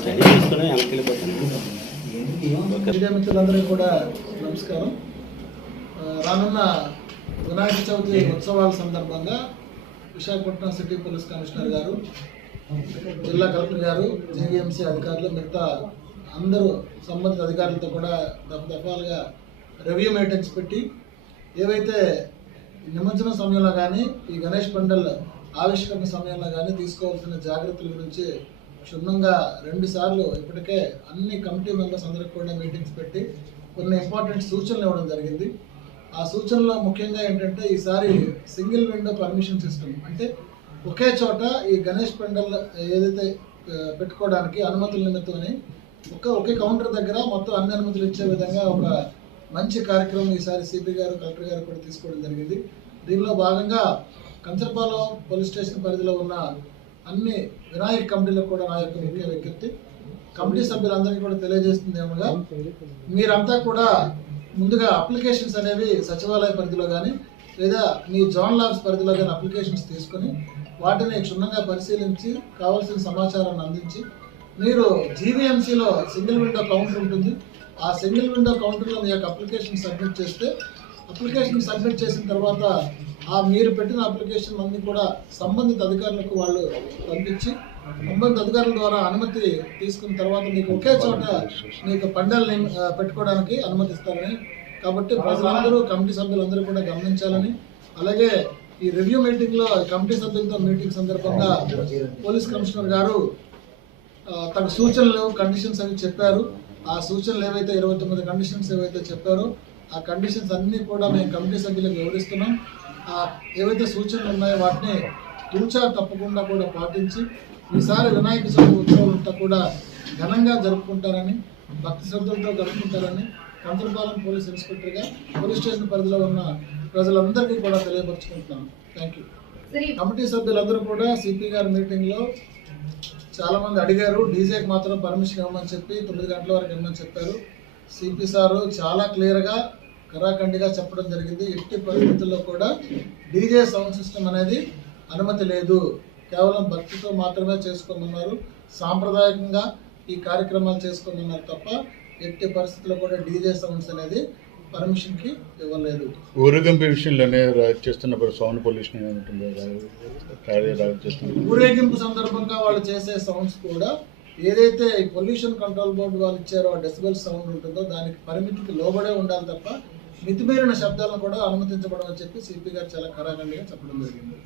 Study చేసుకుని వెళ్ళిపోతాను. కూడా నమస్కారం. రానున్న వినాయక చవితి ఉత్సవాల సందర్భంగా విశాఖపట్నం సిటీ పోలీస్ కమిషనర్ గారు జిల్లా కలెక్టర్ గారు జేవీఎంసీ అధికారులు మిగతా అందరూ సంబంధిత అధికారులతో కూడా దఫాలుగా రివ్యూ మెయింటెన్స్ పెట్టి ఏవైతే నిమజ్జనం సమయంలో కానీ ఈ గణేష్ పండల్ ఆవిష్కరణ సమయంలో కానీ తీసుకోవాల్సిన జాగ్రత్తల గురించి క్షుణ్ణంగా రెండు సార్లు ఇప్పటికే అన్ని కమిటీ మెంబర్స్ అందరికి కూడా మీటింగ్స్ పెట్టి కొన్ని ఇంపార్టెంట్ సూచనలు ఇవ్వడం జరిగింది. ఆ సూచనలో ముఖ్యంగా ఏంటంటే ఈసారి సింగిల్ విండో పర్మిషన్ సిస్టమ్. అంటే ఒకే చోట ఈ గణేష్ పెండల్ ఏదైతే పెట్టుకోవడానికి అనుమతుల నిమిత్తమని ఒక ఒకే కౌంటర్ దగ్గర మొత్తం అన్ని అనుమతులు ఇచ్చే విధంగా ఒక మంచి కార్యక్రమం ఈసారి సిపి గారు కలెక్టర్ గారు కూడా తీసుకోవడం జరిగింది. దీనిలో భాగంగా కంచరపాలెం పోలీస్ స్టేషన్ పరిధిలో ఉన్న అన్ని వినాయక కమిటీలకు కూడా నా యొక్క ముఖ్య విజ్ఞప్తి. కమిటీ సభ్యులందరికీ కూడా తెలియజేస్తుంది ఏమగా మీరంతా కూడా ముందుగా అప్లికేషన్స్ అనేవి సచివాలయ పరిధిలో కానీ లేదా మీ జాన్ ల్యాబ్స్ పరిధిలో కానీ అప్లికేషన్స్ తీసుకొని వాటిని క్షుణ్ణంగా పరిశీలించి కావాల్సిన సమాచారాన్ని అందించి మీరు జీవీఎంసీలో సింగిల్ విండో కౌంటర్ ఉంటుంది. ఆ సింగిల్ విండో కౌంటర్లో మీ యొక్క అప్లికేషన్ సబ్మిట్ చేస్తే అప్లికేషన్ సబ్మిట్ చేసిన తర్వాత ఆ మీరు పెట్టిన అప్లికేషన్ అన్ని కూడా సంబంధిత అధికారులకు వాళ్ళు పంపించి సంబంధిత అధికారుల ద్వారా అనుమతి తీసుకున్న తర్వాత మీకు ఒకే చోట మీకు పండాలని పెట్టుకోవడానికి అనుమతిస్తారని. కాబట్టి ప్రజలందరూ కమిటీ సభ్యులందరూ కూడా గమనించాలని. అలాగే ఈ రివ్యూ మీటింగ్లో కమిటీ సభ్యులతో మీటింగ్ సందర్భంగా పోలీస్ కమిషనర్ గారు తన సూచనలు కండిషన్స్ అవి చెప్పారు. ఆ సూచనలు ఏవైతే ఇరవై తొమ్మిది కండిషన్స్ ఏవైతే చెప్పారో ఆ కండిషన్స్ అన్నీ కూడా మేము కమిటీ సభ్యులకు వివరిస్తున్నాం. ఆ ఏవైతే సూచనలు ఉన్నాయో వాటిని తూచా తప్పకుండా కూడా పాటించి ఈసారి వినాయక చవితి ఉత్సవాలు అంతా కూడా ఘనంగా జరుపుకుంటారని భక్తి శ్రద్ధలతో జరుపుకుంటారని కంచరపాలెం పోలీస్ ఇన్స్పెక్టర్గా పోలీస్ స్టేషన్ పరిధిలో ఉన్న ప్రజలందరికీ కూడా తెలియపరుచుకుంటున్నాం. థ్యాంక్ యూ కమిటీ సభ్యులందరూ కూడా సిపి గారి మీటింగ్లో చాలా మంది అడిగారు. డీజేకి మాత్రం పర్మిషన్ ఇవ్వమని చెప్పి తొమ్మిది గంటల వరకు ఇవ్వమని చెప్పారు. సిపి సారు చాలా క్లియర్గా కరాఖండిగా చెప్పడం జరిగింది. ఎట్టి పరిస్థితుల్లో కూడా డీజే సౌండ్ సిస్టమ్ అనేది అనుమతి లేదు. కేవలం భక్తితో మాత్రమే చేసుకోమన్నారు. సాంప్రదాయకంగా ఈ కార్యక్రమాలు చేసుకోమన్నారు తప్ప ఎట్టి పరిస్థితుల్లో కూడా డీజే సౌండ్స్ అనేది పర్మిషన్కి ఇవ్వలేదు. ఊరేగింపు విషయంలోనే చేస్తున్నప్పుడు సౌండ్ పొల్యూషన్ ఊరేగింపు సందర్భంగా వాళ్ళు చేసే సౌండ్స్ కూడా ఏదైతే పొల్యూషన్ కంట్రోల్ బోర్డు వాళ్ళు ఇచ్చారో డెసిబెల్ సౌండ్ ఉంటుందో దానికి పరిమితికి లోబడే ఉండాలి తప్ప మితిమీరిన శబ్దాలను కూడా అనుమతించబడమని చెప్పి సిపి గారు చాలా ఖరాఖండిగా చెప్పడం జరిగింది.